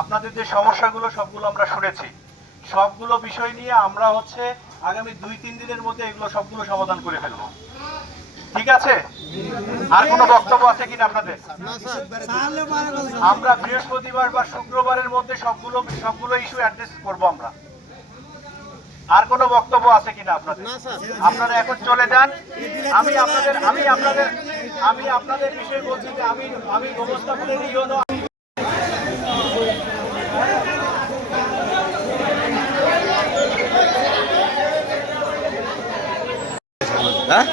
আপনাদের যে সমস্যাগুলো সবগুলো আমরা শুনেছি, সবগুলো বিষয় নিয়ে আমরা আগামী 2-3 দিনের মধ্যে এগুলো সবগুলো সমাধান করে ফেলবো। ঠিক আছে? আর কোনো বক্তব্য আছে কিনা আপনাদের? আমরা বৃহস্পতিবার বা শুক্রবারের মধ্যে সবগুলো ইস্যু অ্যাড্রেস করব আমরা। আর কোনো বক্তব্য আছে কিনা আপনাদের? আপনারা এখন চলে যান। আমি আপনাদের বিষয় বলছি যে আমি ব্যবস্থাপনের ইউনো হ্যাঁ